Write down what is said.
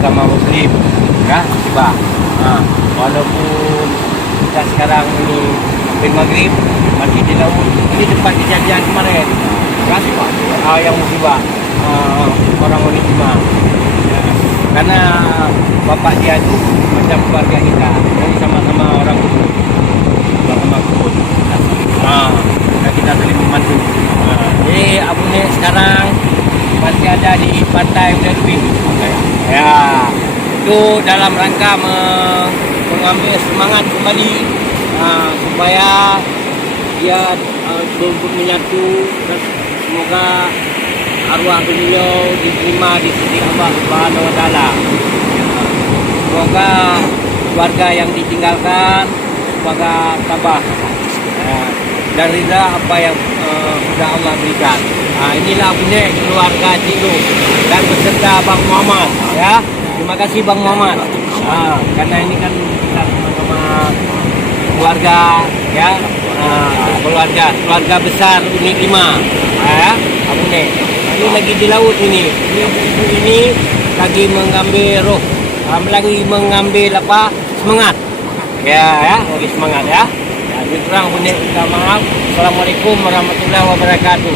agama Muslim, ya, tiba. Walaupun kita sekarang ini hampir maghrib masih di laut, ini tempat kejadian kemarin, yang musibah orang Onitsima. Ya. Karena bapak dia itu macam keluarga kita, jadi sama-sama orang Kudus, sama Kudus. Dan kita saling membantu. Jadi Abu Nek sekarang masih ada di pantai Udadui. Ya, itu dalam rangka mengambil semangat kembali supaya dia untuk menyatu dan semoga arwah beliau diterima di sisi Allah Subhanahu wa taala. Semoga keluarga yang ditinggalkan semoga tabah dan rida apa yang sudah Allah berikan. Inilah Abu Nek keluarga Cinu dan beserta Bang Muhammad, ya. Terima kasih Bang Muhammad. Karena ini kan kita sama-sama keluarga, ya. Keluarga besar Unit 5, ya. Abu Nek. Ini lagi di laut ini. Ini lagi mengambil roh, lagi mengambil semangat. Ya, lagi semangat ya. Terang Abu Nek, minta maaf. Assalamualaikum warahmatullahi wabarakatuh.